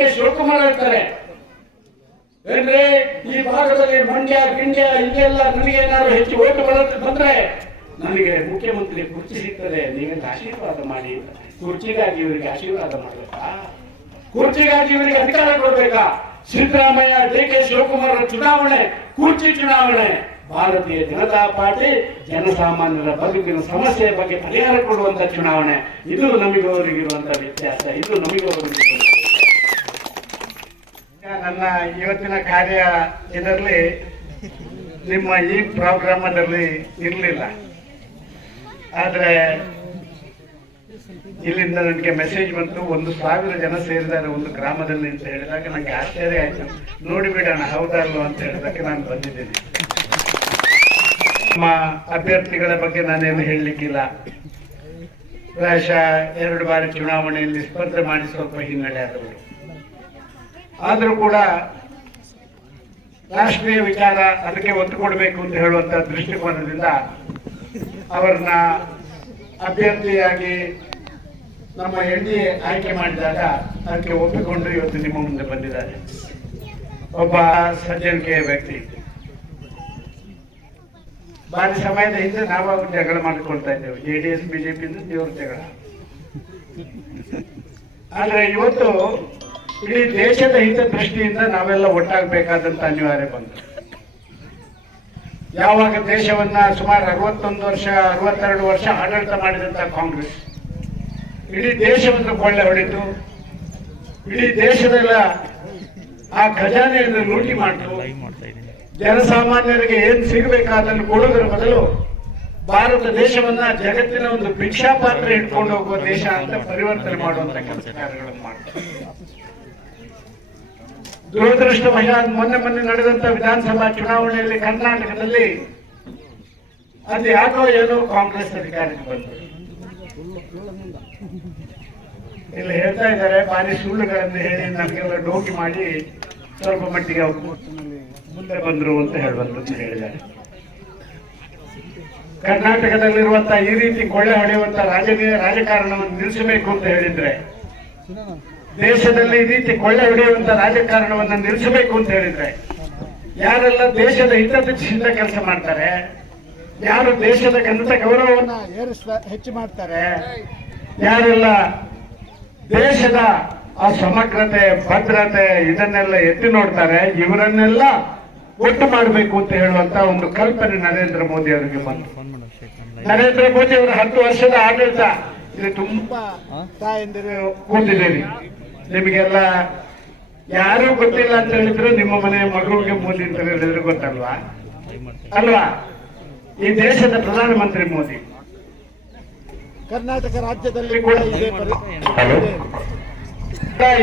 K Shivakumar ಹೇಳ್ತಾರೆ ಏನ್ರಿ, ಈ ಭಾಗದಲ್ಲಿ ಮಂಡ್ಯ, ಗಿಂಡ್ಯ ಇಲ್ಲೆಲ್ಲ ನನಗೆ ಏನಾದ್ರು ಹೆಚ್ಚು ಓಟು ಬಂದ್ರೆ ನನಗೆ ಮುಖ್ಯಮಂತ್ರಿ ಕುರ್ಚಿ ಸಿಗ್ತದೆ. ನೀವೆಲ್ಲ ಆಶೀರ್ವಾದ ಮಾಡಿ. ಕುರ್ಚಿಗಾಗಿ ಇವರಿಗೆ ಆಶೀರ್ವಾದ ಮಾಡ್ಬೇಕಾ? ಕುರ್ಚಿಗಾಗಿ ಇವರಿಗೆ ಅಧಿಕಾರ ಕೊಡ್ಬೇಕಾ? ಸಿದ್ದರಾಮಯ್ಯ, ಡಿ ಕೆ ಶಿವಕುಮಾರ್ ಚುನಾವಣೆ, ಕುರ್ಚಿ ಚುನಾವಣೆ. ಭಾರತೀಯ ಜನತಾ ಪಾರ್ಟಿ ಜನಸಾಮಾನ್ಯರ ಬದುಕಿನ ಸಮಸ್ಯೆ ಬಗ್ಗೆ ಪರಿಹಾರ ಕೊಡುವಂತ ಚುನಾವಣೆ. ಇದು ನಮಗವರಿಗಿರುವಂತಹ ವ್ಯತ್ಯಾಸ. ಇದು ನಮಗವರಿಗಿರುವಂತ ನನ್ನ ಇವತ್ತಿನ ಕಾರ್ಯ ಇದರಲ್ಲಿ ನಿಮ್ಮ ಈ ಪ್ರೋಗ್ರಾಮದಲ್ಲಿ ಇರಲಿಲ್ಲ. ಆದರೆ ಇಲ್ಲಿಂದ ನನಗೆ ಮೆಸೇಜ್ ಬಂತು, ಒಂದು ಸಾವಿರ ಜನ ಸೇರಿದ್ದಾರೆ ಒಂದು ಗ್ರಾಮದಲ್ಲಿ ಅಂತ ಹೇಳಿದಾಗ ನನಗೆ ಆಶ್ಚರ್ಯ ಆಯ್ತು. ನೋಡಿಬಿಡೋಣ ಹೌದಲ್ವ ಅಂತ ಹೇಳಿದಕ್ಕೆ ನಾನು ಬಂದಿದ್ದೀನಿ. ನಮ್ಮ ಅಭ್ಯರ್ಥಿಗಳ ಬಗ್ಗೆ ನಾನೇನು ಹೇಳಲಿಕ್ಕಿಲ್ಲ. ಪ್ರಾಯಶಃ ಎರಡು ಬಾರಿ ಚುನಾವಣೆಯಲ್ಲಿ ಸ್ಪರ್ಧೆ ಮಾಡಿ ಸ್ವಲ್ಪ ಹಿನ್ನಡೆ ಆದವರು. ಆದರೂ ಕೂಡ ರಾಷ್ಟ್ರೀಯ ವಿಚಾರ ಅದಕ್ಕೆ ಒತ್ತು ಕೊಡಬೇಕು ಅಂತ ಹೇಳುವಂತ ದೃಷ್ಟಿಕೋನದಿಂದ ಅವರನ್ನ ಅಭ್ಯರ್ಥಿಯಾಗಿ ನಮ್ಮ ಎನ್ ಡಿ ಎ ಆಯ್ಕೆ ಮಾಡಿದಾಗ ಅದಕ್ಕೆ ಒಪ್ಪಿಕೊಂಡು ಇವತ್ತು ನಿಮ್ಮ ಮುಂದೆ ಬಂದಿದ್ದಾರೆ. ಒಬ್ಬ ಸಜ್ಜನಿಕೆಯ ವ್ಯಕ್ತಿ. ಬಾರಿ ಸಮಯದ ಹಿಂದೆ ನಾವಾಗ ಜಗಳ ಮಾಡಿಕೊಳ್ತಾ ಇದ್ದೇವೆ. ಜೆ ಡಿ ಎಸ್ ಬಿಜೆಪಿ ಜಗಳ. ಆದರೆ ಇವತ್ತು ಇಡೀ ದೇಶದ ಹಿತದೃಷ್ಟಿಯಿಂದ ನಾವೆಲ್ಲ ಒಟ್ಟಾಗಬೇಕಾದಂತ ಅನಿವಾರ್ಯ ಬಂತು. ಯಾವಾಗ ದೇಶವನ್ನ ಸುಮಾರು ಅರವತ್ತೊಂದು ವರ್ಷ, ಅರವತ್ತೆರಡು ವರ್ಷ ಆಡಳಿತ ಮಾಡಿದಂತ ಕಾಂಗ್ರೆಸ್. ಇಡೀ ದೇಶವನ್ನು ಕೊಳ್ಳೆ ಹೊಡಿತು ಇಡೀ ದೇಶದೆಲ್ಲ ಆ ಖಜಾನೆಯನ್ನು ಲೂಟಿ ಮಾಡಿತು. ಜನಸಾಮಾನ್ಯರಿಗೆ ಏನ್ ಸಿಗಬೇಕಾದನ್ನು ಕೊಡುವುದರ ಬದಲು ಭಾರತ ದೇಶವನ್ನ ಜಗತ್ತಿನ ಒಂದು ಭಿಕ್ಷಾ ಪಾತ್ರ ಇಟ್ಕೊಂಡು ಹೋಗುವ ದೇಶ ಅಂತ ಪರಿವರ್ತನೆ ಮಾಡುವಂತ ಕೆಲಸ ಕಾರ್ಯಗಳನ್ನು ಮಾಡ್ತಾರೆ ದುರದೃಷ್ಟವಶಾತ್ ಮೊನ್ನೆ ಮೊನ್ನೆ ನಡೆದಂತ ವಿಧಾನಸಭಾ ಚುನಾವಣೆಯಲ್ಲಿ ಕರ್ನಾಟಕದಲ್ಲಿ ಅಲ್ಲಿ ಯಾಕೋ ಏನೋ ಕಾಂಗ್ರೆಸ್ ಅಧಿಕಾರಕ್ಕೆ ಬಂತು ಇಲ್ಲಿ ಹೇಳ್ತಾ ಇದ್ದಾರೆ, ಭಾರಿ ಸುಳ್ಳುಗಳನ್ನು ಹೇಳಿ ನಮಗೆಲ್ಲ ಡೋಟಿ ಮಾಡಿ ಸ್ವಲ್ಪ ಮಟ್ಟಿಗೆ ಮುಂದೆ ಬಂದ್ರು ಅಂತ ಹೇಳುವಂತ ಹೇಳಿದ್ದಾರೆ. ಕರ್ನಾಟಕದಲ್ಲಿರುವಂತಹ ಈ ರೀತಿ ಕೊಳ್ಳೆ ಹೊಡೆಯುವಂತ ರಾಜಕೀಯ ರಾಜಕಾರಣವನ್ನು ನಿಲ್ಲಿಸಬೇಕು ಅಂತ ಹೇಳಿದ್ರೆ ದೇಶದಲ್ಲಿ ಈ ರೀತಿ ಕೊಳ್ಳೆ ಹೊಡೆಯುವಂತ ರಾಜಕಾರಣವನ್ನ ನಿಲ್ಲಿಸಬೇಕು ಅಂತ ಹೇಳಿದ್ರೆ, ಯಾರೆಲ್ಲ ದೇಶದ ಹಿತದೃಷ್ಟಿಯಿಂದ ಕೆಲಸ ಮಾಡ್ತಾರೆ, ಯಾರು ದೇಶದ ಘನತೆ ಗೌರವವನ್ನ ಏರಿಸ ಹೆಚ್ಚು ಮಾಡ್ತಾರೆ, ಯಾರೆಲ್ಲ ದೇಶದ ಆ ಸಮಗ್ರತೆ, ಭದ್ರತೆ ಇದನ್ನೆಲ್ಲ ಎತ್ತಿ ನೋಡ್ತಾರೆ, ಇವರನ್ನೆಲ್ಲ ಒಟ್ಟು ಮಾಡಬೇಕು ಅಂತ ಹೇಳುವಂತ ಒಂದು ಕಲ್ಪನೆ ನರೇಂದ್ರ ಮೋದಿ ಅವರಿಗೆ ಬಂತು. ನರೇಂದ್ರ ಮೋದಿ ಅವರ ಹತ್ತು ವರ್ಷದ ಆಡಳಿತ ಇದು ತುಂಬಾ ತಾಯಂದಿರು ಕೂತಿದ್ದೀರಿ. ನಿಮಗೆಲ್ಲ ಯಾರು ಗೊತ್ತಿಲ್ಲ ಅಂತ ಹೇಳಿದ್ರು ನಿಮ್ಮ ಮನೆ ಮಗುವಿಗೆ ಮೋದಿ ಅಂತ ಹೇಳಿದ್ರೆ ಗೊತ್ತಲ್ವಾ? ಅಲ್ವಾ? ಈ ದೇಶದ ಪ್ರಧಾನಮಂತ್ರಿ ಮೋದಿ. ಕರ್ನಾಟಕ ರಾಜ್ಯದಲ್ಲಿ ಕೂಡ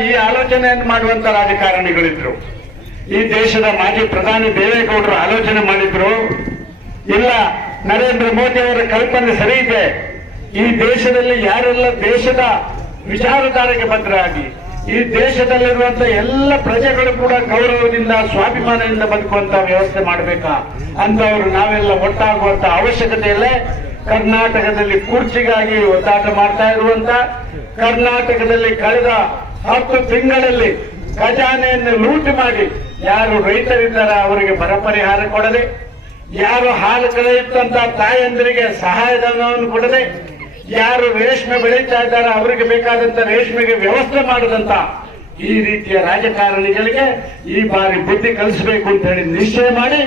ಈ ಆಲೋಚನೆಯನ್ನು ಮಾಡುವಂತ ರಾಜಕಾರಣಿಗಳಿದ್ರು. ಈ ದೇಶದ ಮಾಜಿ ಪ್ರಧಾನಿ ದೇವೇಗೌಡರು ಆಲೋಚನೆ ಮಾಡಿದ್ರು. ಇಲ್ಲ ನರೇಂದ್ರ ಮೋದಿ ಅವರ ಕಲ್ಪನೆ ಸರಿ ಇದೆ. ಈ ದೇಶದಲ್ಲಿ ಯಾರೆಲ್ಲ ದೇಶದ ವಿಚಾರಧಾರೆಗೆ ಬದ್ಧರಾಗಿ ಈ ದೇಶದಲ್ಲಿರುವಂತ ಎಲ್ಲ ಪ್ರಜೆಗಳು ಕೂಡ ಗೌರವದಿಂದ, ಸ್ವಾಭಿಮಾನದಿಂದ ಬದುಕುವಂತ ವ್ಯವಸ್ಥೆ ಮಾಡಬೇಕಾ? ಅಂತವರು ನಾವೆಲ್ಲ ಒಟ್ಟಾಗುವಂತ ಅವಶ್ಯಕತೆಯಲ್ಲೇ ಕರ್ನಾಟಕದಲ್ಲಿ ಕುರ್ಚಿಗಾಗಿ ಒತ್ತಾಟ ಮಾಡ್ತಾ ಇರುವಂತ, ಕರ್ನಾಟಕದಲ್ಲಿ ಕಳೆದ ಹತ್ತು ತಿಂಗಳಲ್ಲಿ ಖಜಾನೆಯನ್ನು ಲೂಟಿ ಮಾಡಿ ಯಾರು ರೈತರಿದ್ದಾರೆ ಅವರಿಗೆ ಬರ ಪರಿಹಾರ ಕೊಡದೆ, ಯಾರು ಹಾಲು ಕಳೆಯುತ್ತಂತ ತಾಯಂದಿರಿಗೆ ಸಹಾಯಧನವನ್ನು ಕೊಡದೆ ಯಾರು ರೇಷ್ಮೆ ಬೆಳೀತಾ ಇದ್ದಾರೆ, ಅವರಿಗೆ ಬೇಕಾದಂತ ರೇಷ್ಮೆಗೆ ವ್ಯವಸ್ಥೆ ಮಾಡದಂತ ಈ ರೀತಿಯ ರಾಜಕಾರಣಿಗಳಿಗೆ ಈ ಬಾರಿ ಬುದ್ಧಿ ಕಲಿಸಬೇಕು ಅಂತ ಹೇಳಿ ನಿಶ್ಚಯ ಮಾಡಿ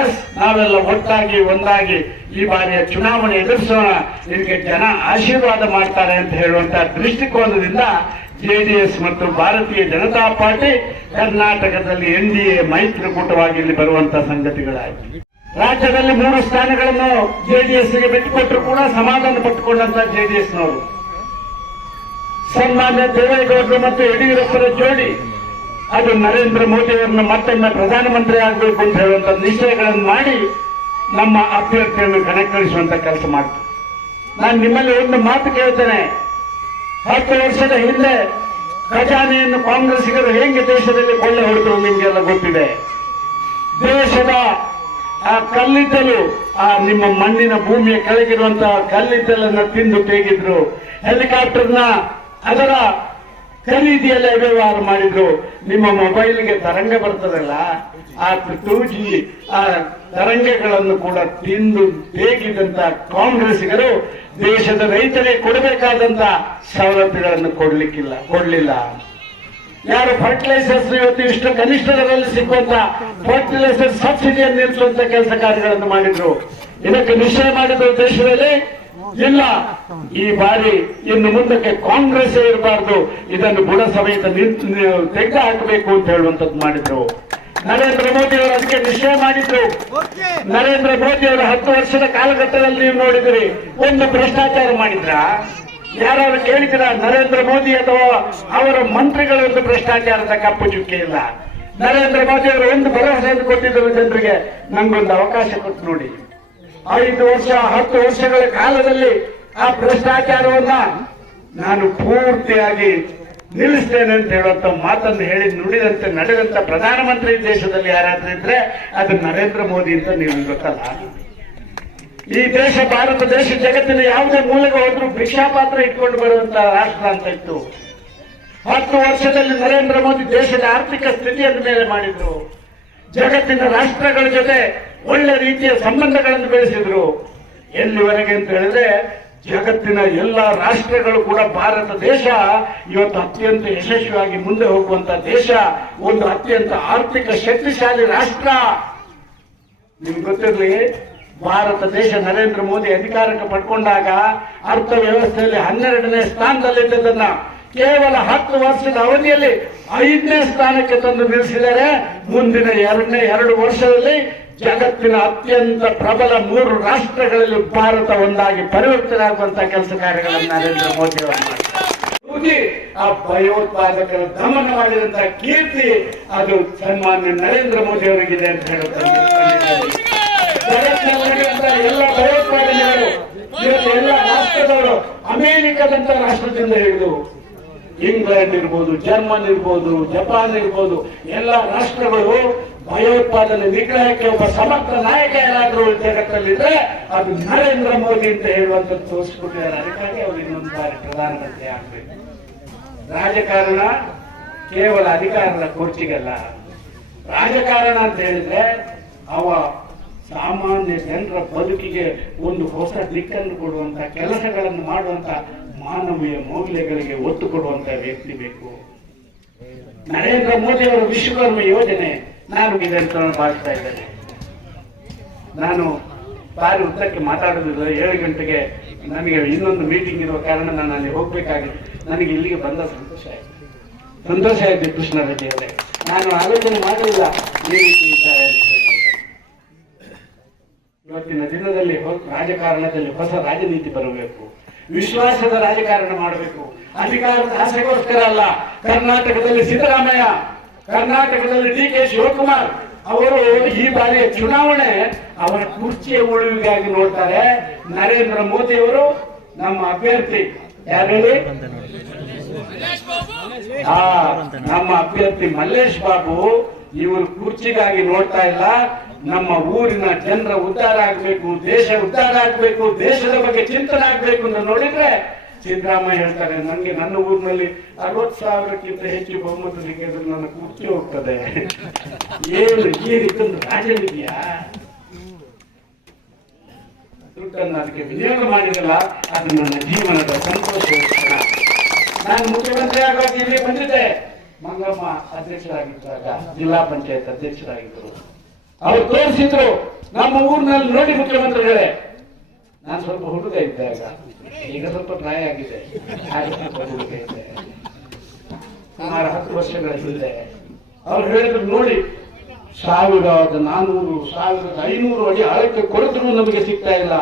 ಎಸ್ ನಾವೆಲ್ಲ ಒಟ್ಟಾಗಿ, ಒಂದಾಗಿ ಈ ಬಾರಿಯ ಚುನಾವಣೆ ಎದುರಿಸೋಣ ಇದಕ್ಕೆ ಜನ ಆಶೀರ್ವಾದ ಮಾಡ್ತಾರೆ ಅಂತ ಹೇಳುವಂತ ದೃಷ್ಟಿಕೋನದಿಂದ ಜೆಡಿಎಸ್ ಮತ್ತು ಭಾರತೀಯ ಜನತಾ ಪಾರ್ಟಿ ಕರ್ನಾಟಕದಲ್ಲಿ ಎನ್ ಡಿ ಎ ಮೈತ್ರಿಕೂಟವಾಗಿ ಇಲ್ಲಿ ಬರುವಂತ ಸಂಗತಿಗಳಾಗಿವೆ ರಾಜ್ಯದಲ್ಲಿ ಮೂರು ಸ್ಥಾನಗಳನ್ನು ಜೆಡಿಎಸ್ಗೆ ಬಿಟ್ಟುಕೊಟ್ಟರು ಕೂಡ ಸಮಾಧಾನ ಪಟ್ಟುಕೊಂಡಂತ ಜೆಡಿಎಸ್ನವರು. ಸನ್ಮಾನ್ಯ ದೇವೇಗೌಡರು ಮತ್ತು ಯಡಿಯೂರಪ್ಪರ ಜೋಡಿ ಅದು ನರೇಂದ್ರ ಮೋದಿ ಅವರನ್ನ ಮತ್ತೊಮ್ಮೆ ಪ್ರಧಾನಮಂತ್ರಿ ಆಗಬೇಕು ಅಂತ ಹೇಳುವಂತ ನಿಶ್ಚಯಗಳನ್ನು ಮಾಡಿ ನಮ್ಮ ಅಭ್ಯರ್ಥಿಯನ್ನು ಕಣಕ್ಕಿಳಿಸುವಂತ ಕೆಲಸ ಮಾಡ್ತಾರೆ ನಾನು ನಿಮ್ಮಲ್ಲಿ ಒಂದು ಮಾತು ಕೇಳ್ತೇನೆ. ಹತ್ತು ವರ್ಷದ ಹಿಂದೆ ಖಜಾನೆಯನ್ನು ಕಾಂಗ್ರೆಸ್ಸಿಗರು ಹೇಗೆ ದೇಶದಲ್ಲಿ ಕೊಳ್ಳೆ ಹೊಡೆದ್ರು ನಿಮಗೆಲ್ಲ ಗೊತ್ತಿದೆ. ದೇಶದ ಆ ಕಲ್ಲಿದ್ದಲು, ಆ ನಿಮ್ಮ ಮಣ್ಣಿನ ಭೂಮಿಯ ಕೆಳಗಿರುವಂತಹ ಕಲ್ಲಿದ್ದಲನ್ನ ತಿಂದು ತೇಗಿದ್ರು. ಹೆಲಿಕಾಪ್ಟರ್ನ ಅದರ ಖರೀದಿಯಲ್ಲೇ ವ್ಯವಹಾರ ಮಾಡಿದ್ರು. ನಿಮ್ಮ ಮೊಬೈಲ್ಗೆ ತರಂಗ ಬರ್ತದಲ್ಲ? ಆ ಟೂ ಜಿ ಆ ತರಂಗಗಳನ್ನು ಕೂಡ ತಿಂದು ತೇಗಿದಂತ ಕಾಂಗ್ರೆಸ್ಸಿಗರು ದೇಶದ ರೈತರಿಗೆ ಕೊಡಬೇಕಾದಂತ ಸವಲತ್ತುಗಳನ್ನು ಕೊಡ್ಲಿಕ್ಕಿಲ್ಲ, ಕೊಡ್ಲಿಲ್ಲ. ಯಾರು ಫರ್ಟಿಲೈಸರ್ಸ್ ಇವತ್ತು ಇಷ್ಟು ಕನಿಷ್ಠ ದರದಲ್ಲಿ ಸಿಕ್ಕುವಂತ ಫರ್ಟಿಲೈಸರ್ ಸಬ್ಸಿಡಿಯನ್ನು ನಿಲ್ಲಿಸುವಂತ ಕೆಲಸ ಕಾರ್ಯಗಳನ್ನು ಮಾಡಿದ್ರು. ಇದಕ್ಕೆ ನಿಶ್ಚಯ ಮಾಡಿದ ಉದ್ದೇಶದಲ್ಲಿ ಇಲ್ಲ. ಈ ಬಾರಿ ಇನ್ನು ಮುಂದಕ್ಕೆ ಕಾಂಗ್ರೆಸ್ ಇರಬಾರ್ದು. ಇದನ್ನು ಬುಡ ಸಮೇತ ತೆಗೆದು ಹಾಕಬೇಕು ಅಂತ ಹೇಳುವಂತದ್ದು ಮಾಡಿದ್ರು. ನರೇಂದ್ರ ಮೋದಿ ಅವರು ಅದಕ್ಕೆ ನಿಶ್ಚಯ ಮಾಡಿದ್ರು. ನರೇಂದ್ರ ಮೋದಿ ಅವರು ಹತ್ತು ವರ್ಷದ ಕಾಲಘಟ್ಟದಲ್ಲಿ ನೀವು ನೋಡಿದ್ರಿ. ಒಂದು ಭ್ರಷ್ಟಾಚಾರ ಮಾಡಿದ್ರ? ಯಾರು ಕೇಳಿದ್ರ ನರೇಂದ್ರ ಮೋದಿ ಅಥವಾ ಅವರ ಮಂತ್ರಿಗಳೊಂದು ಭ್ರಷ್ಟಾಚಾರದ ಕಪ್ಪು ಚುಕ್ಕೆ ಇಲ್ಲ. ನರೇಂದ್ರ ಮೋದಿ ಅವರು ಒಂದು ಭರವಸೆಯನ್ನು ಕೊಟ್ಟಿದ್ದರು ಜನರಿಗೆ, ನಂಗೊಂದು ಅವಕಾಶ ಕೊಟ್ಟು ನೋಡಿ. ಐದು ವರ್ಷ, ಹತ್ತು ವರ್ಷಗಳ ಕಾಲದಲ್ಲಿ ಆ ಭ್ರಷ್ಟಾಚಾರವನ್ನ ನಾನು ಪೂರ್ತಿಯಾಗಿ ನಿಲ್ಲಿಸ್ತೇನೆ ಅಂತ ಹೇಳುವಂತ ಮಾತನ್ನು ಹೇಳಿ ನುಡಿದಂತೆ ನಡೆದಂತ ಪ್ರಧಾನಮಂತ್ರಿ ದೇಶದಲ್ಲಿ ಯಾರಾದ್ರೂ ಇದ್ರೆ ಅದು ನರೇಂದ್ರ ಮೋದಿ ಅಂತ ನೀವು ಗೊತ್ತಲ್ಲ. ಈ ದೇಶ ಭಾರತ ದೇಶ ಜಗತ್ತಿನ ಯಾವುದೇ ಮೂಲೆಗೆ ಹೋದ್ರೂ ಭಿಕ್ಷಾಪಾತ್ರ ಇಟ್ಕೊಂಡು ಬರುವಂತ ರಾಷ್ಟ್ರ ಅಂತ ಇತ್ತು. ಹತ್ತು ವರ್ಷದಲ್ಲಿ ನರೇಂದ್ರ ಮೋದಿ ದೇಶದ ಆರ್ಥಿಕ ಸ್ಥಿತಿಯನ್ನು ಮೇಲೆ ಮಾಡಿದ್ರು. ಜಗತ್ತಿನ ರಾಷ್ಟ್ರಗಳ ಜೊತೆ ಒಳ್ಳೆ ರೀತಿಯ ಸಂಬಂಧಗಳನ್ನು ಬೆಳೆಸಿದ್ರು. ಎಲ್ಲಿವರೆಗೆ ಅಂತ ಹೇಳಿದ್ರೆ ಜಗತ್ತಿನ ಎಲ್ಲ ರಾಷ್ಟ್ರಗಳು ಕೂಡ ಭಾರತ ದೇಶ ಇವತ್ತು ಅತ್ಯಂತ ಯಶಸ್ವಿಯಾಗಿ ಮುಂದೆ ಹೋಗುವಂತ ದೇಶ, ಒಂದು ಅತ್ಯಂತ ಆರ್ಥಿಕ ಶಕ್ತಿಶಾಲಿ ರಾಷ್ಟ್ರ. ನಿಮ್ಗೆ ಗೊತ್ತಿರಲಿ ಭಾರತ ದೇಶ ನರೇಂದ್ರ ಮೋದಿ ಅಧಿಕಾರಕ್ಕೆ ಪಡ್ಕೊಂಡಾಗ ಅರ್ಥವ್ಯವಸ್ಥೆಯಲ್ಲಿ ಹನ್ನೆರಡನೇ ಸ್ಥಾನದಲ್ಲಿದ್ದದನ್ನ ಕೇವಲ ಹತ್ತು ವರ್ಷದ ಅವಧಿಯಲ್ಲಿ ಐದನೇ ಸ್ಥಾನಕ್ಕೆ ತಂದು ನಿಲ್ಲಿಸಿದರೆ ಮುಂದಿನ ಎರಡನೇ ಎರಡು ವರ್ಷದಲ್ಲಿ ಜಗತ್ತಿನ ಅತ್ಯಂತ ಪ್ರಬಲ ಮೂರು ರಾಷ್ಟ್ರಗಳಲ್ಲಿ ಭಾರತ ಒಂದಾಗಿ ಪರಿವರ್ತನೆ ಆಗುವಂತಹ ಕೆಲಸ ಕಾರ್ಯಗಳನ್ನು ನರೇಂದ್ರ ಮೋದಿ ಅವರು ಆ ಭಯೋತ್ಪಾದಕರ ದಮನ ಮಾಡಿದಂತಹ ಕೀರ್ತಿ ಅದು ಸನ್ಮಾನ್ಯ ನರೇಂದ್ರ ಮೋದಿ ಅವರಿಗಿದೆ ಅಂತ ಹೇಳುತ್ತಾರೆ ಎಲ್ಲ ಭಯೋತ್ಪಾದನೆಗಳು, ಇವತ್ತು ಎಲ್ಲ ರಾಷ್ಟ್ರದವರು ಅಮೆರಿಕದಂತ ರಾಷ್ಟ್ರದಿಂದ ಹಿಡಿದು ಇಂಗ್ಲೆಂಡ್ ಇರ್ಬೋದು, ಜರ್ಮನ್ ಇರ್ಬೋದು, ಜಪಾನ್ ಇರ್ಬೋದು, ಎಲ್ಲ ರಾಷ್ಟ್ರಗಳು ಭಯೋತ್ಪಾದನೆ ನಿಗ್ರಹಕ್ಕೆ ಒಬ್ಬ ಸಮರ್ಥ ನಾಯಕ ಯಾರಾದ್ರೂ ಜಗತ್ತಲ್ಲಿದ್ರೆ ಅದು ನರೇಂದ್ರ ಮೋದಿ ಅಂತ ಹೇಳುವಂಥದ್ದು ತೋರಿಸ್ಬಿಟ್ಟಿದ್ದಾರೆ ಅದಕ್ಕಾಗಿ ಅವರು ಇನ್ನೊಂದು ಬಾರಿ ಪ್ರಧಾನಮಂತ್ರಿ ಆಗ್ಬೇಕು. ರಾಜಕಾರಣ ಕೇವಲ ಅಧಿಕಾರದ ಕುರ್ಚಿಗಲ್ಲ. ರಾಜಕಾರಣ ಅಂತ ಹೇಳಿದ್ರೆ ಅವ ಸಾಮಾನ್ಯ ಜನರ ಬದುಕಿಗೆ ಒಂದು ಹೊಸ ದಿಕ್ಕನ್ನು ಕೊಡುವಂತ ಕೆಲಸಗಳನ್ನು ಮಾಡುವಂತ ಮಾನವೀಯ ಮೌಲ್ಯಗಳಿಗೆ ಒತ್ತು ಕೊಡುವಂತ ವ್ಯಕ್ತಿ ಬೇಕು. ನರೇಂದ್ರ ಮೋದಿ ಅವರ ವಿಶ್ವಕರ್ಮ ಯೋಜನೆ ನಾನು ಇದನ್ನು ಭಾವಿಸ್ತಾ ಇದ್ದೇನೆ. ನಾನು ಬಾರಿ ಉದ್ದಕ್ಕೆ ಮಾತಾಡೋದಿಲ್ಲ ಏಳು ಗಂಟೆಗೆ ನನಗೆ ಇನ್ನೊಂದು ಮೀಟಿಂಗ್ ಇರುವ ಕಾರಣ ನಾನು ಅಲ್ಲಿ ಹೋಗ್ಬೇಕಾಗಿತ್ತು ನನಗೆ ಇಲ್ಲಿಗೆ ಬಂದ ಸಂತೋಷ ಆಯ್ತು. ಸಂತೋಷ ಆಯ್ತು ಕೃಷ್ಣ ಅವರೇ. ನಾನು ಆಲೋಚನೆ ಮಾಡಲಿಲ್ಲ ಈ ರೀತಿ ಇದ್ದಾರೆ. ಇವತ್ತಿನ ದಿನದಲ್ಲಿ ಹೊ- ರಾಜಕಾರಣದಲ್ಲಿ ಹೊಸ ರಾಜನೀತಿ ಬರಬೇಕು. ವಿಶ್ವಾಸದ ರಾಜಕಾರಣ ಮಾಡಬೇಕು. ಅಧಿಕಾರದ ಆಸೆಗೋಸ್ಕರ ಅಲ್ಲ, ಕರ್ನಾಟಕದಲ್ಲಿ ಸಿದ್ದರಾಮಯ್ಯ, ಕರ್ನಾಟಕದಲ್ಲಿ ಡಿ ಕೆ ಶಿವಕುಮಾರ್ ಅವರು ಈ ಬಾರಿಯ ಚುನಾವಣೆ ಅವರ ಕುರ್ಚಿಯ ಉಳಿವಿಗಾಗಿ ನೋಡ್ತಾರೆ. ನರೇಂದ್ರ ಮೋದಿ ಅವರು ನಮ್ಮ ಅಭ್ಯರ್ಥಿ, ಯಾರು ಆ, ನಮ್ಮ ಅಭ್ಯರ್ಥಿ ಮಲ್ಲೇಶ್ ಬಾಬು ಇವರು ಕುರ್ಚಿಗಾಗಿ ನೋಡ್ತಾ ಇಲ್ಲ. ನಮ್ಮ ಊರಿನ ಜನರ ಉದ್ಧಾರ ಆಗ್ಬೇಕು, ದೇಶ ಉದ್ಧಾರ ಆಗ್ಬೇಕು, ದೇಶದ ಬಗ್ಗೆ ಚಿಂತನೆ ಆಗ್ಬೇಕು ಅಂತ ನೋಡಿದ್ರೆ ಸಿದ್ದರಾಮಯ್ಯ ಹೇಳ್ತಾರೆ ನನಗೆ ನನ್ನ ಊರಿನಲ್ಲಿ ಅರವತ್ ಸಾವಿರಕ್ಕಿಂತ ಹೆಚ್ಚು ಬಹುಮತ ಸಿಕ್ಕಿದ್ರೆ ನನ್ನ ಕುರ್ಚಿ ಹೋಗ್ತದೆ. ಏನು ಈ ರೀತಿ ರಾಜನಿದೆಯಾ ದುಡ್ಡನ್ನು ಅದಕ್ಕೆ ವಿನಿಯೋಗ ಮಾಡಿರಲ್ಲ ಅದು ನನ್ನ ಜೀವನದ ಸಂತೋಷ. ನಾನು ಮುಖ್ಯಮಂತ್ರಿ ಆಗುವಾಗ ಇಲ್ಲಿ ಬಂದಿದ್ದೆ. ಮಂಗಮ್ಮ ಅಧ್ಯಕ್ಷರಾಗಿದ್ದಾಗ, ಜಿಲ್ಲಾ ಪಂಚಾಯತ್ ಅಧ್ಯಕ್ಷರಾಗಿದ್ದರು. ಅವ್ರು ತೋರಿಸಿದ್ರು, ನಮ್ಮ ಊರಿನಲ್ಲಿ ನೋಡಿ ಮುಖ್ಯಮಂತ್ರಿಗಳೇ. ನಾನು ಸ್ವಲ್ಪ ಹುಡುಗ ಇದ್ದೆ ಆಗ ಈಗ ಸ್ವಲ್ಪ ಟ್ರೈ ಆಗಿದೆ. ಸುಮಾರು ಹತ್ತು ವರ್ಷಗಳ ಹಿಂದೆ. ಅವ್ರು ಹೇಳಿದ್ರು, ನೋಡಿ, ಸಾವಿರದ ನಾನೂರು, ಸಾವಿರದ ಐನೂರು ಅಡಿ ಆಳಕ್ಕೆ ಕೊರೆದ್ರೂ ನಮಗೆ ಸಿಗ್ತಾ ಇಲ್ಲ.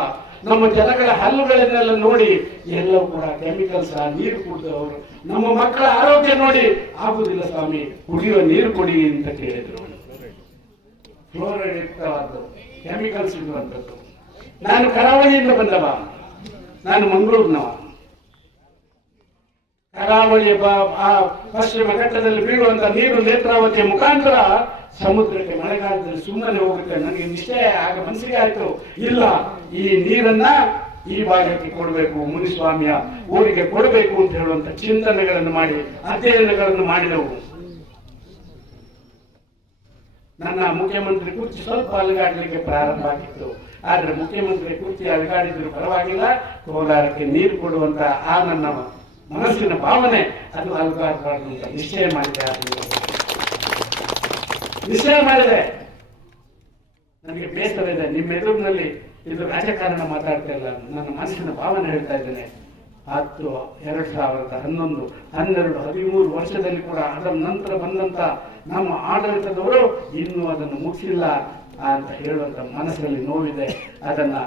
ನಮ್ಮ ಜನಗಳ ಹಲ್ಲುಗಳನ್ನೆಲ್ಲ ನೋಡಿ, ಎಲ್ಲವೂ ಕೂಡ ಕೆಮಿಕಲ್ಸ್ ನೀರು ಕುಡಿದವರು. ನಮ್ಮ ಮಕ್ಕಳ ಆರೋಗ್ಯ ನೋಡಿ, ಆಗುದಿಲ್ಲ ಸ್ವಾಮಿ ಕುಡಿಯುವ ನೀರು ಕೊಡಿ ಅಂತ ಕೇಳಿದ್ರು. ಫ್ಲೋರೈಡ್ ಯುಕ್ತವಾದದ್ದು ಕೆಮಿಕಲ್ಸ್ ಇರುವಂತದ್ದು ನಾನು ಕರಾವಳಿಯಿಂದ ಬಂದವ. ನಾನು ಮಂಗಳೂರಿನವ. ಕರಾವಳಿಯ ಆ ಪಶ್ಚಿಮ ಘಟ್ಟದಲ್ಲಿ ಬೀಳುವಂತ ನೀರು ನೇತ್ರಾವತಿಯ ಮುಖಾಂತರ ಸಮುದ್ರಕ್ಕೆ ಮಳೆಗಾಲದಲ್ಲಿ ಸುಮ್ಮನೆ ಹೋಗುತ್ತೆ. ನನಗೆ ನಿಶ್ಚಯ ಆಗ ಮನಸ್ಸಿಗೆ ಆಯ್ತು, ಇಲ್ಲ, ಈ ನೀರನ್ನ ಈ ಭಾಗಕ್ಕೆ ಕೊಡಬೇಕು, ಮುನಿಸ್ವಾಮಿಯ ಊರಿಗೆ ಕೊಡಬೇಕು ಅಂತ ಹೇಳುವಂತ ಚಿಂತನೆಗಳನ್ನು ಮಾಡಿ, ಅಧ್ಯಯನಗಳನ್ನು ಮಾಡಿದವು. ನನ್ನ ಮುಖ್ಯಮಂತ್ರಿ ಕುರ್ಚಿ ಸ್ವಲ್ಪ ಅಲುಗಾಡಲಿಕ್ಕೆ ಪ್ರಾರಂಭ ಆಗಿತ್ತು. ಆದ್ರೆ ಮುಖ್ಯಮಂತ್ರಿ ಕುರ್ಚಿ ಅಲುಗಾಡಿದ್ರು ಪರವಾಗಿಲ್ಲ, ಕೋಲಾರಕ್ಕೆ ನೀರು ಕೊಡುವಂತ ಆ ನನ್ನ ಮನಸ್ಸಿನ ಭಾವನೆ ಅದು ಅಲುಗಾಡಬಾರ್ದು ಅಂತ ನಿಶ್ಚಯ ಮಾಡಿದೆ ನಿಶ್ಚಯ ಮಾಡಿದೆ. ನನಗೆ ಬೇಸರ ಇದೆ. ನಿಮ್ಮ ಎದುರಿನಲ್ಲಿ ಇದು ರಾಜಕಾರಣ ಮಾತಾಡ್ತಾ ಇಲ್ಲ ನನ್ನ ಮನಸ್ಸಿನ ಭಾವನೆ ಹೇಳ್ತಾ ಇದ್ದೇನೆ. ಹತ್ತು, ಎರಡ್ ಸಾವಿರದ ಹನ್ನೊಂದು, ಹನ್ನೆರಡು, ಹದಿಮೂರು ವರ್ಷದಲ್ಲಿ ಕೂಡ ಅದರ ನಂತರ ಬಂದಂತ ನಮ್ಮ ಆಡಳಿತದವರು ಇನ್ನೂ ಅದನ್ನು ಮುಗಿಸಿಲ್ಲ ಅಂತ ಹೇಳುವಂತ ಮನಸ್ಸಿನಲ್ಲಿ ನೋವಿದೆ. ಅದನ್ನ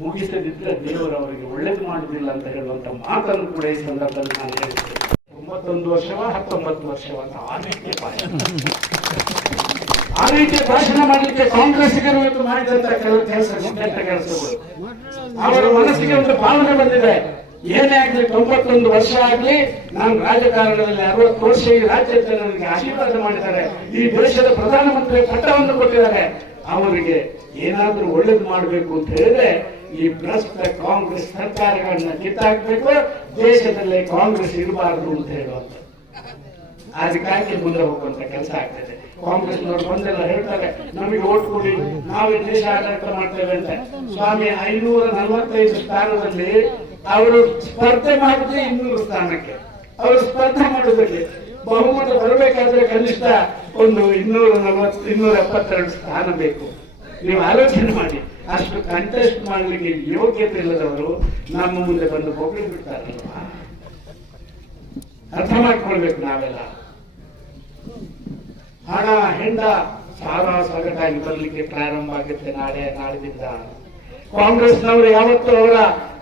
ಮುಗಿಸದಿದ್ರೆ ದೇವರು ಅವರಿಗೆ ಒಳ್ಳೇದು ಮಾಡುವುದಿಲ್ಲ ಅಂತ ಹೇಳುವಂತ ಮಾತನ್ನು ಕೂಡ ಈ ಸಂದರ್ಭದಲ್ಲಿ ನಾನು ಹೇಳ್ತೇನೆ ಒಂಬತ್ತೊಂದು ವರ್ಷವ, ಹತ್ತೊಂಬತ್ತು ವರ್ಷವ ಅಂತ ಆ ರೀತಿಯ ಭಾಷಣ. ಆ ರೀತಿ ಭಾಷಣ ಮಾಡಲಿಕ್ಕೆ ಇವತ್ತು ಮಾಡಿದಂತ ಕೆಲವು ಕೆಲಸ ಕೆಲಸಗಳು. ಅವರ ಮನಸ್ಸಿಗೆ ಒಂದು ಭಾವನೆ ಬಂದಿದೆ. ಏನೇ ಆಗ್ಲಿ ತೊಂಬತ್ತೊಂದು ವರ್ಷ ಆಗ್ಲಿ ನಾನು ರಾಜಕಾರಣದಲ್ಲಿ ಅರವತ್ತು ವರ್ಷ ಈ ರಾಜ್ಯದ ಜನರಿಗೆ ಆಶೀರ್ವಾದ ಮಾಡಿದ್ದಾರೆ. ಈ ದೇಶದ ಪ್ರಧಾನಮಂತ್ರಿ ಪಟ್ಟವನ್ನು ಕೊಟ್ಟಿದ್ದಾರೆ. ಅವರಿಗೆ ಏನಾದ್ರೂ ಒಳ್ಳೇದು ಮಾಡಬೇಕು ಅಂತ ಹೇಳಿದ್ರೆ ಈ ಭ್ರಷ್ಟ ಕಾಂಗ್ರೆಸ್ ಸರ್ಕಾರಗಳನ್ನ ಕಿತ್ತಾಕ್ಬೇಕು, ದೇಶದಲ್ಲಿ ಕಾಂಗ್ರೆಸ್ ಇರಬಾರದು ಅಂತ ಹೇಳುವಂತ ಅದಕ್ಕಾಗಿ ಮುಂದೆ ಹೋಗುವಂತ ಕೆಲಸ ಆಗ್ತದೆ. ಕಾಂಗ್ರೆಸ್ನವರು ಬಂದೆಲ್ಲ ಹೇಳ್ತಾರೆ, ನಮಗೆ ಓಟ್ ಕೊಡಿ, ನಾವೇ ದೇಶ ಆಡಳಿತ ಮಾಡ್ತೇವೆ ಅಂತ. ಸ್ವಾಮಿ, ಐನೂರ ನಲವತ್ತೈದು ಸ್ಥಾನದಲ್ಲಿ ಅವರು ಸ್ಪರ್ಧೆ ಮಾಡಿದ್ರೆ ಇನ್ನೂರು ಸ್ಥಾನಕ್ಕೆ. ಅವರು ಸ್ಪರ್ಧೆ ಮಾಡಿದ್ರೆ ಬಹುಮತ ಬರಬೇಕಾದ್ರೆ ಕನಿಷ್ಠ ಒಂದು ಇನ್ನೂರ ನಲವತ್ತು, ಇನ್ನೂರ ಎಪ್ಪತ್ತೆರಡು ಸ್ಥಾನ ಬೇಕು. ನೀವು ಆಲೋಚನೆ ಮಾಡಿ. ಅಷ್ಟು ಕಂಟೆಸ್ಟ್ ಮಾಡಲಿಕ್ಕೆ ಯೋಗ್ಯತೆ ಇಲ್ಲದವರು ನಮ್ಮ ಮುಂದೆ ಬಂದು ಹೋಗ್ಲಿ ಬಿಡ್ತಾರಲ್ವಾ? ಅರ್ಥ ಮಾಡ್ಕೊಳ್ಬೇಕು ನಾವೆಲ್ಲ. ಹಣ, ಹೆಂಡ, ಸಾರಾ ಸಗಟಾಗಿ ಬರ್ಲಿಕ್ಕೆ ಪ್ರಾರಂಭ ಆಗುತ್ತೆ ನಾಳೆ ನಾಳೆದಿಂದ ಕಾಂಗ್ರೆಸ್ನವರು ಯಾವತ್ತೂ ಅವರ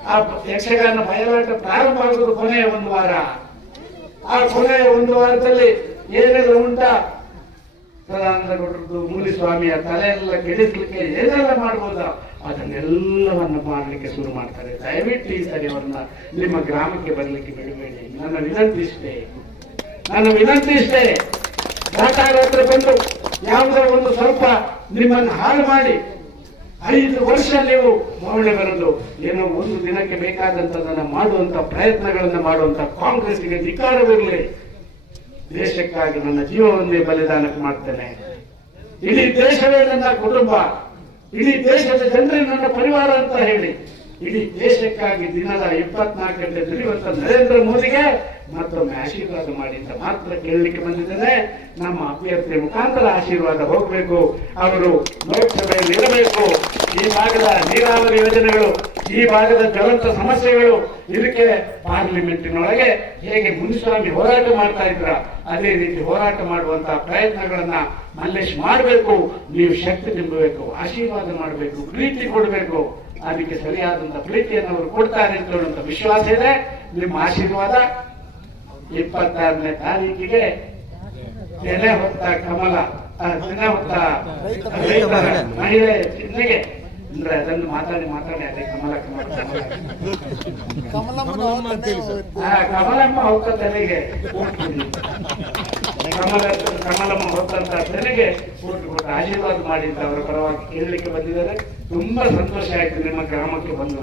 ಆ ಯಕ್ಷಗಾನ ಬಯಲಾಟ ಪ್ರಾರಂಭ ಆಗೋದು ಕೊನೆಯ ಒಂದು ವಾರ. ಆ ಕೊನೆಯ ಒಂದು ವಾರದಲ್ಲಿ ಏನೆಲ್ಲ ಉಂಟ? ಸದಾನಂದಗೌಡರದ್ದು ಮೂಲಿಸ್ವಾಮಿಯ ತಲೆ ಎಲ್ಲ ಕೆಡಿಸ್ಲಿಕ್ಕೆ ಏನೆಲ್ಲ ಮಾಡ್ಬೋದ ಅದನ್ನೆಲ್ಲವನ್ನು ಮಾಡಲಿಕ್ಕೆ ಶುರು ಮಾಡ್ತಾರೆ. ದಯವಿಟ್ಟು ಈ ಸರಿ ಅವರನ್ನ ನಿಮ್ಮ ಗ್ರಾಮಕ್ಕೆ ಬರಲಿಕ್ಕೆ ಬಿಡಬೇಡಿ. ನನ್ನ ವಿನಂತಿ ಇಷ್ಟೇ. ನನ್ನ ವಿನಂತಿ ಇಷ್ಟೇ. ಹತ್ರ ಬಂದು ಯಾವುದೋ ಒಂದು ಸ್ವಲ್ಪ ನಿಮ್ಮನ್ನು ಹಾಳು ಮಾಡಿ ಐದು ವರ್ಷ ನೀವು ಮೌಲ್ಯ ಬರಲು ಏನೋ ಒಂದು ದಿನಕ್ಕೆ ಬೇಕಾದಂತದನ್ನ ಮಾಡುವಂತ ಪ್ರಯತ್ನಗಳನ್ನ ಮಾಡುವಂತ ಕಾಂಗ್ರೆಸ್ಗೆ ಧಿಕಾರವಿರಲಿ ದೇಶಕ್ಕಾಗಿ ನನ್ನ ಜೀವವನ್ನೇ ಬಲಿದಾನಕ್ಕೆ ಮಾಡ್ತೇನೆ. ಇಡೀ ದೇಶವೇ ನನ್ನ ಕುಟುಂಬ. ಇಡೀ ದೇಶದ ಜನರೇ ನನ್ನ ಪರಿವಾರ ಅಂತ ಹೇಳಿ. ಇಡೀ ದೇಶಕ್ಕಾಗಿ ದಿನದ ಇಪ್ಪತ್ನಾಲ್ಕು ಗಂಟೆ ದುಡಿಯುವಂತ ನರೇಂದ್ರ ಮೋದಿಗೆ ಮತ್ತೊಮ್ಮೆ ಆಶೀರ್ವಾದ ಮಾಡಿ ಅಂತ ಮಾತ್ರ ಕೇಳಲಿಕ್ಕೆ ಬಂದಿದ್ದೇನೆ. ನಮ್ಮ ಅಭ್ಯರ್ಥಿ ಮುಖಾಂತರ ಆಶೀರ್ವಾದ ಹೋಗಬೇಕು. ಅವರು ಲೋಕಸಭೆಯಲ್ಲಿ ಇರಬೇಕು. ಈ ಭಾಗದ ನೀರಾವರಿ ಯೋಜನೆಗಳು, ಈ ಭಾಗದ ಜ್ವಲಂತ ಸಮಸ್ಯೆಗಳು ಇದಕ್ಕೆ ಪಾರ್ಲಿಮೆಂಟಿನೊಳಗೆ ಹೇಗೆ ಮುನಿಸ್ವಾಮಿ ಹೋರಾಟ ಮಾಡ್ತಾ ಇದ್ರ ಅದೇ ರೀತಿ ಹೋರಾಟ ಮಾಡುವಂತ ಪ್ರಯತ್ನಗಳನ್ನ ಮಲ್ಲೇಶ್ ಮಾಡಬೇಕು. ನೀವು ಶಕ್ತಿ ತುಂಬಬೇಕು, ಆಶೀರ್ವಾದ ಮಾಡಬೇಕು, ಪ್ರೀತಿ ಕೊಡಬೇಕು. ಅದಕ್ಕೆ ಸರಿಯಾದಂತ ಪ್ರೀತಿಯನ್ನು ಅವರು ಕೊಡ್ತಾರೆ ಅಂತ ಹೇಳುವಂತ ವಿಶ್ವಾಸ ಇದೆ. ನಿಮ್ಮ ಆಶೀರ್ವಾದ ಇಪ್ಪತ್ತಾರನೇ ತಾರೀಕಿಗೆ ಎಲೆ ಹೊತ್ತ ಕಮಲ ಆ, ತೆನೆ ಹೊತ್ತ ರೈತರ ಮಹಿಳೆ ಚಿಹ್ನೆಗೆ ಅಂದ್ರೆ ಅದನ್ನು ಮಾತಾಡಿ ಮಾತಾಡಿ ಅದೇ ಕಮಲ ಕಮಲ ಕಮಲಮ್ಮ ಹೊತ್ತ ತಲೆಗೆ. ಕಮಲ, ಕಮಲಮ್ಮ ಹೊತ್ತಂತ ಜನರಿಗೆ ಕೋಟಿ ಕೋಟಿ ಆಶೀರ್ವಾದ ಮಾಡಿ ಅಂತ ಅವರ ಪರವಾಗಿ ಕೇಳಲಿಕ್ಕೆ ಬಂದಿದ್ದಾರೆ. ತುಂಬಾ ಸಂತೋಷ ಆಯ್ತು ನಿಮ್ಮ ಗ್ರಾಮಕ್ಕೆ ಬಂದು.